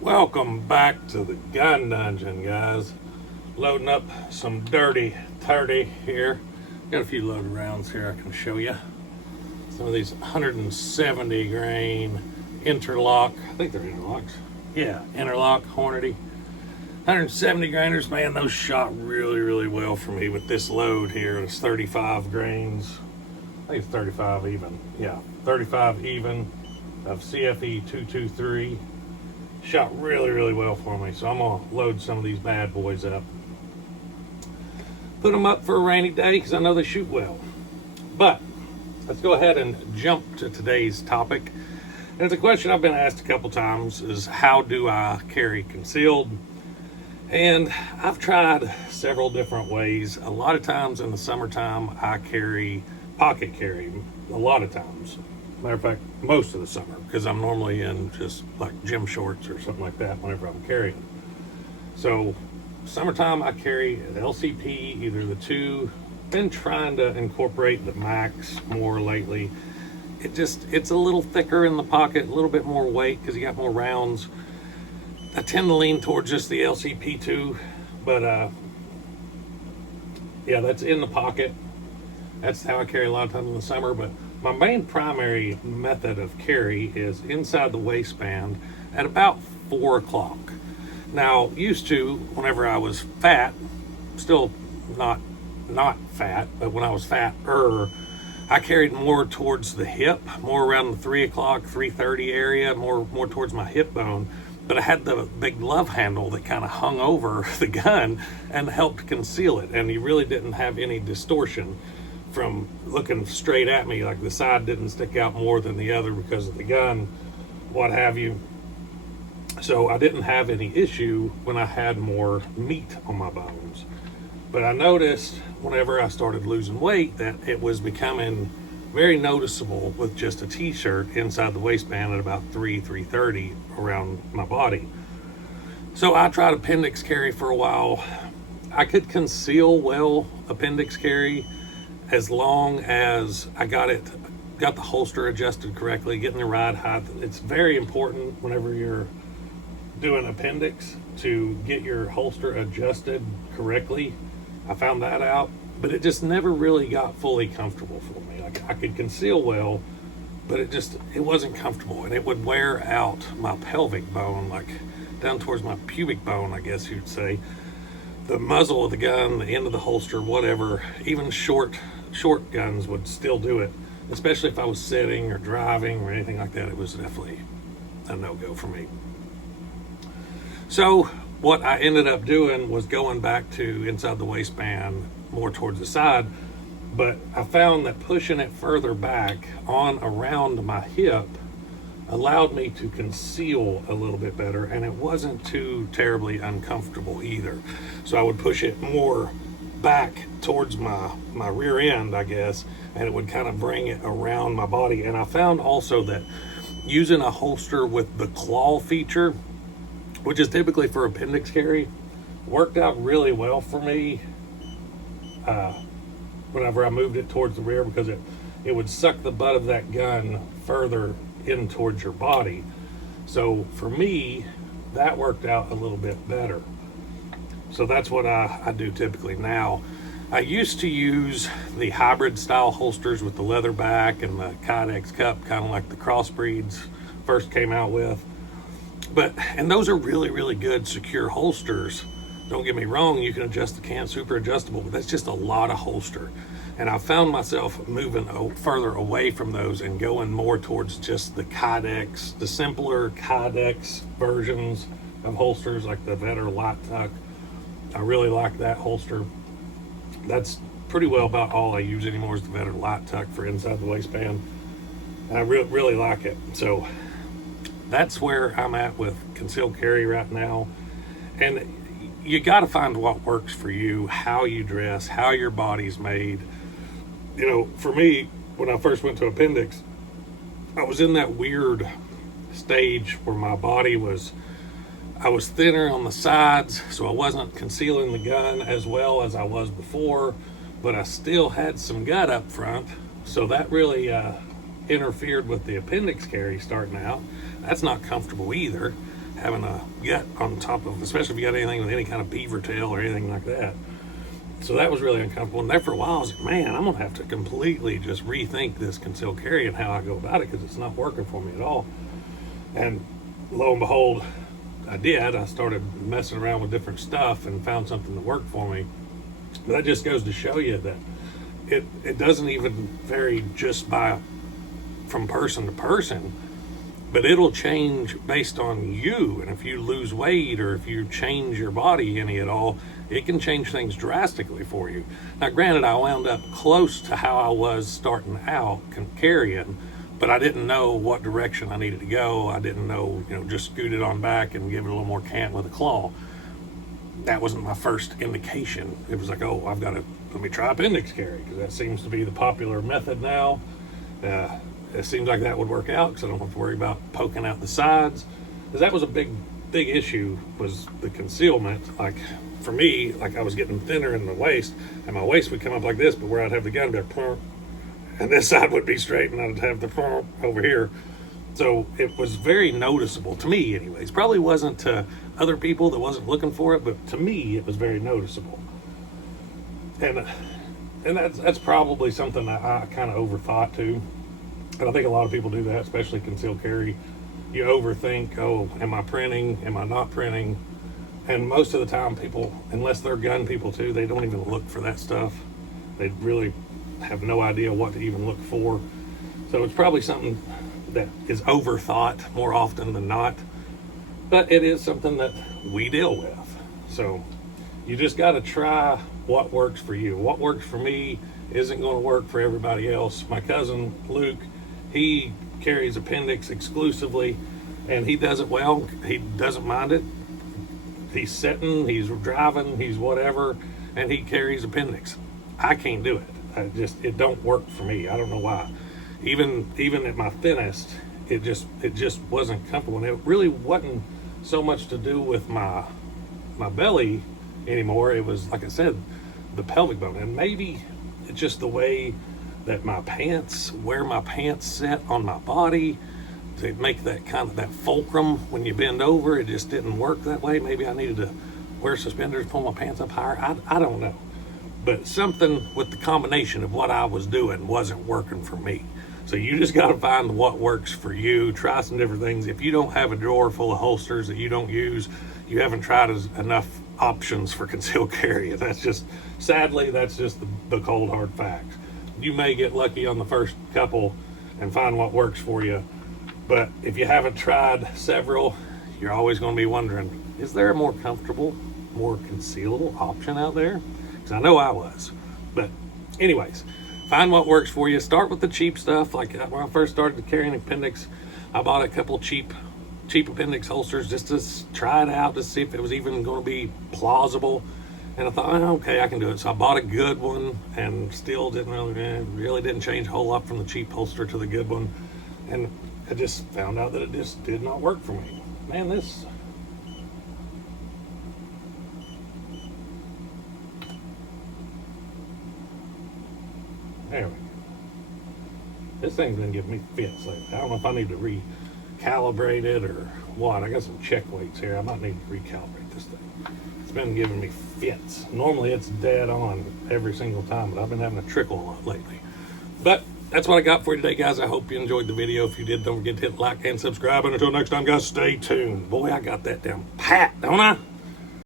Welcome back to the gun dungeon, guys. Loading up some dirty 30 here. Got a few loaded rounds here I can show you. Some of these 170 grain interlock. I think they're interlocks. Yeah, interlock Hornady. 170 grainers, man, those shot really well for me with this load here. It's 35 grains. I think it's 35 even. Yeah, 35 even of CFE 223. Shot really well for me, so I'm gonna load some of these bad boys up, put them up for a rainy day because I know they shoot well. But let's go ahead and jump to today's topic, and it's a question I've been asked a couple times: is how do I carry concealed? And I've tried several different ways. A lot of times in the summertime I carry pocket carry, a lot of times. Matter of fact, most of the summer, because I'm normally in just like gym shorts or something like that whenever I'm carrying. So summertime I carry an LCP, either the 2. Been trying to incorporate the max more lately. It's a little thicker in the pocket, a little bit more weight because you got more rounds. I tend to lean towards just the LCP2, but yeah, that's in the pocket. That's how I carry a lot of times in the summer. But my main primary method of carry is inside the waistband at about 4 o'clock. Now, used to, whenever I was fat, still not fat, but when I was fatter, I carried more towards the hip, more around the 3 o'clock, 3:30 area, more towards my hip bone. But I had the big glove handle that kind of hung over the gun and helped conceal it. And you really didn't have any distortion from looking straight at me, like the side didn't stick out more than the other because of the gun, what have you. So I didn't have any issue when I had more meat on my bones. But I noticed whenever I started losing weight that it was becoming very noticeable with just a t-shirt inside the waistband at about 3:30 around my body. So I tried appendix carry for a while. I could conceal well appendix carry as long as I got the holster adjusted correctly, getting the ride height. It's very important whenever you're doing appendix to get your holster adjusted correctly. I found that out, but it just never really got fully comfortable for me. Like, I could conceal well, but it wasn't comfortable, and it would wear out my pelvic bone, like down towards my pubic bone, I guess you'd say. The muzzle of the gun, the end of the holster, whatever, even short guns would still do it, especially if I was sitting or driving or anything like that. It was definitely a no-go for me. So what I ended up doing was going back to inside the waistband, more towards the side, but I found that pushing it further back on around my hip allowed me to conceal a little bit better, and it wasn't too terribly uncomfortable either. So I would push it more back towards my rear end, I guess, and it would kind of bring it around my body. And I found also that using a holster with the claw feature, which is typically for appendix carry, worked out really well for me whenever I moved it towards the rear, because it would suck the butt of that gun further in towards your body. So for me, that worked out a little bit better. So that's what I do typically now. I used to use the hybrid style holsters with the leather back and the Kydex cup, kind of like the crossbreeds first came out with. And those are really good secure holsters. Don't get me wrong, you can adjust the can, super adjustable, but that's just a lot of holster. And I found myself moving further away from those and going more towards just the Kydex, the simpler Kydex versions of holsters, like the Vetter Light Tuck. I really like that holster. That's pretty well about all I use anymore is the Vetter Light Tuck for inside the waistband. And I really like it. So that's where I'm at with concealed carry right now. And you got to find what works for you, how you dress, how your body's made. You know, for me, when I first went to appendix, I was in that weird stage where my body I was thinner on the sides, so I wasn't concealing the gun as well as I was before, but I still had some gut up front. So that really interfered with the appendix carry starting out. That's not comfortable either. having a gut on top of, especially if you got anything with any kind of beaver tail or anything like that. So that was really uncomfortable. And there for a while, I was like, man, I'm gonna have to completely just rethink this concealed carry and how I go about it, because it's not working for me at all. And lo and behold, I did. I started messing around with different stuff and found something that worked for me. But that just goes to show you that it doesn't even vary just from person to person, but it'll change based on you. And if you lose weight or if you change your body any at all, it can change things drastically for you. Now, granted, I wound up close to how I was starting out carrying, but I didn't know what direction I needed to go. I didn't know, just scoot it on back and give it a little more cant with a claw. That wasn't my first indication. It was like, oh, let me try appendix carry, because that seems to be the popular method now. It seems like that would work out, because I don't have to worry about poking out the sides. Because that was a big issue, was the concealment. Like, for me, like, I was getting thinner in the waist, and my waist would come up like this, but where I'd have the gun be like, and this side would be straight, and I'd have the over here. So it was very noticeable to me anyways. Probably wasn't to other people that wasn't looking for it, but to me, it was very noticeable. And that's probably something that I kind of overthought too. And I think a lot of people do that, especially concealed carry. You overthink, oh, am I printing? Am I not printing? And most of the time, people, unless they're gun people too, they don't even look for that stuff. They really have no idea what to even look for. So it's probably something that is overthought more often than not. But it is something that we deal with. So you just got to try what works for you. What works for me isn't going to work for everybody else. My cousin Luke, he carries appendix exclusively, and he does it well. He doesn't mind it. He's sitting, he's driving, he's whatever, and he carries appendix. I can't do it. It don't work for me. I don't know why. Even at my thinnest, it just wasn't comfortable. And it really wasn't so much to do with my belly anymore. It was, like I said, the pelvic bone. And maybe it's just the way that where my pants sit on my body to make that kind of that fulcrum when you bend over. It just didn't work that way. Maybe I needed to wear suspenders, pull my pants up higher. I don't know. But something with the combination of what I was doing wasn't working for me. So you just got to find what works for you. Try some different things. If you don't have a drawer full of holsters that you don't use, you haven't tried enough options for concealed carry. Sadly, that's just the cold hard fact. You may get lucky on the first couple and find what works for you. But if you haven't tried several, you're always going to be wondering, is there a more comfortable, more concealable option out there? Because I know I was. But anyways, find what works for you. Start with the cheap stuff. Like when I first started carrying appendix, I bought a couple cheap appendix holsters just to try it out, to see if it was even going to be plausible. And I thought, okay, I can do it. So I bought a good one, and still really didn't change a whole lot from the cheap holster to the good one. And I just found out that it just did not work for me. Man, there we go. This thing's been giving me fits lately. I don't know if I need to recalibrate it or what. I got some check weights here. I might need to recalibrate this thing. It's been giving me fits. Normally it's dead on every single time, but I've been having a trickle a lot lately. But that's what I got for you today, guys. I hope you enjoyed the video. If you did, don't forget to hit like and subscribe. And until next time, guys, stay tuned. Boy, I got that down pat, don't I?